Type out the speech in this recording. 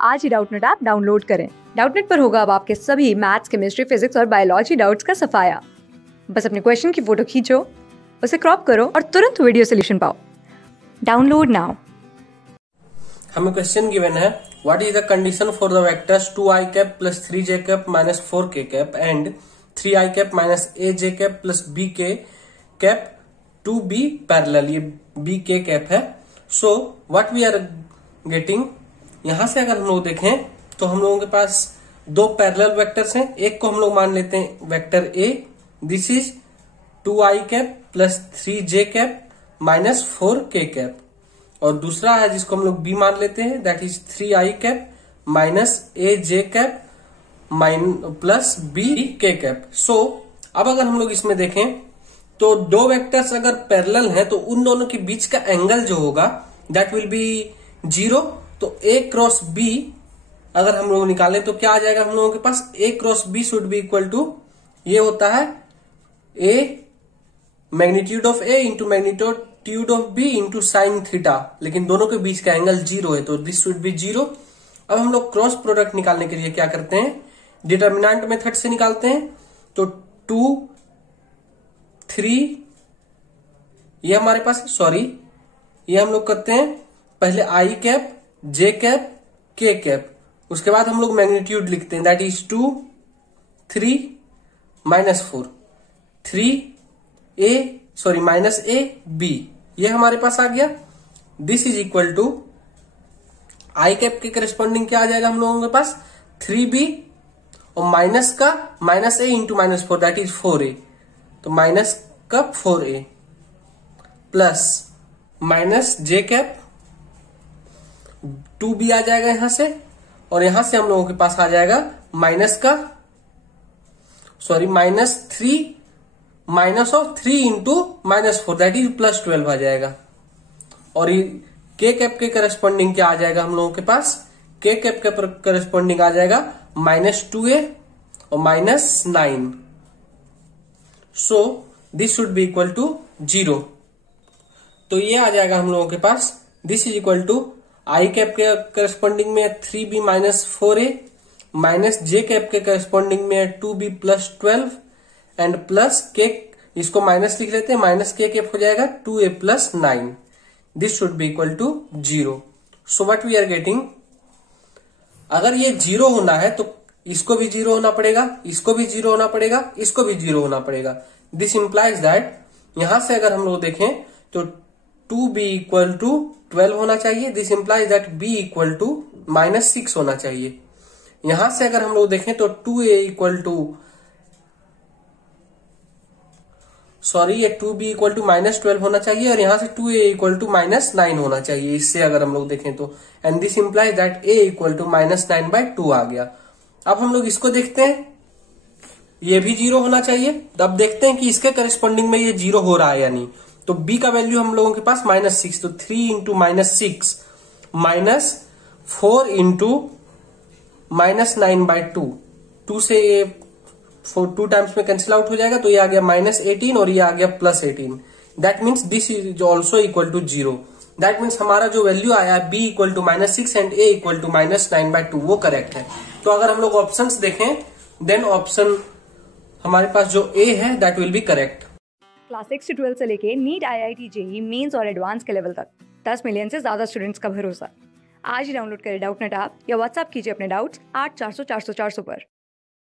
आज ही Doubtnut app download करें। Doubtnut पर होगा अब आपके सभी मैथ्स, केमिस्ट्री, फिजिक्स और बायोलॉजी डाउट्स का सफाया। बस अपने क्वेश्चन की फोटो खींचो, उसे क्रॉप करो और तुरंत वीडियो सोल्यूशन पाओ। Download now. हमें क्वेश्चन गिवन है, what is the condition for the vectors 2i cap plus 3j cap minus 4k cap and 3i cap minus aj cap plus bk cap to be parallel. ये bk cap है। So what we are getting, यहां से अगर हम लोग देखें तो हम लोगों के पास दो पैरेलल वेक्टर्स हैं। एक को हम लोग मान लेते हैं vector a, this is 2i cap plus 3j cap minus 4k cap, और दूसरा है जिसको हम लोग b मान लेते हैं, that is 3i cap minus aj cap plus bk cap. So अब अगर हम लोग इसमें देखें तो दो वेक्टर्स अगर पैरेलल हैं तो उन दोनों के बीच का एंगल जो होगा दैट विल बी 0। तो a क्रॉस b अगर हम लोग निकालें तो क्या आ जाएगा हम लोगों के पास, a cross b should be equal to, ये होता है a magnitude of a into magnitude of b into sine theta, लेकिन दोनों के बीच का एंगल 0 है तो दिस शुड बी 0। अब हम लोग क्रॉस प्रोडक्ट निकालने के लिए क्या करते हैं, डिटर्मिनेंट मेथड से निकालते हैं। तो 2 3 ये हमारे पास, सॉरी ये हम लोग करते हैं पहले i cap j cap k cap, उसके बाद हम लोग मैग्नीट्यूड लिखते हैं, that is 2 3 minus 4 3 a sorry minus a b, ये हमारे पास आ गया। This is equal to i cap के करस्पॉन्डिंग क्या आ जाएगा हम लोगों के पास 3b और माइनस का minus a into minus 4 that is 4a, तो माइनस का 4a plus minus j cap 2b आ जाएगा यहां से, और यहां से हम लोगों के पास आ जाएगा माइनस का sorry minus 3 minus of 3 into minus 4 that is plus 12 आ जाएगा। और के कैप के करस्पॉन्डिंग क्या आ जाएगा हम लोगों के पास, के कैप के करस्पॉन्डिंग आ जाएगा माइनस 2a और minus 9। So this should be equal to 0। तो ये आ जाएगा हम लोगों के पास, this is equal to i cap के करस्पॉन्डिंग में 3b minus 4a minus j cap के करस्पॉन्डिंग में 2b प्लस 12 एंड प्लस के, इसको माइनस लिख लेते हैं, माइनस के कैप हो जाएगा 2a plus 9। This should be equal to 0। So what we are getting, अगर ये 0 होना है तो इसको भी 0 होना पड़ेगा, इसको भी 0 होना पड़ेगा, इसको भी 0 होना पड़ेगा। दिस इंप्लाइज दैट यहां से अगर हम लोग देखें तो 2b इक्वल टू 12 होना चाहिए, this implies that b equal to minus 6 होना चाहिए। यहां से अगर हम लोग देखें तो 2a इक्वल टू सॉरी ये 2b इक्वल टू माइनस 12 होना चाहिए, और यहां से 2a इक्वल टू माइनस 9 होना चाहिए, इससे अगर हम लोग देखें तो, and this implies that a equal to minus 9/2 आ गया। अब हम लोग इसको देखते हैं, ये भी 0 होना चाहिए। अब देखते हैं कि इसके करस्पॉन्डिंग में ये 0 हो रहा है या नहीं। तो b का वैल्यू हम लोगों के पास माइनस 6, तो 3 into minus 6 minus 4 into minus 9/2, 2 से ये 2 टाइम्स में कैंसिल आउट हो जाएगा, तो ये आ गया माइनस 18 और ये आ गया plus 18। That means this is also equal to 0। That means हमारा जो वैल्यू आया b equal to minus 6 and a equal to minus 9/2 वो करेक्ट है। तो अगर हम लोग ऑप्शंस देखें देन ऑप्शन हमारे पास जो a है that will be correct. Class 6 से 12 से लेके नीट, IIT, जेईई मेंस और एडवांस के लेवल तक 10 मिलियन से ज्यादा स्टूडेंट्स का भरोसा। आज ही डाउनलोड करें डाउटनेट ऐप या व्हाट्सएप कीजिए अपने डाउट्स 8400 400 400 पर।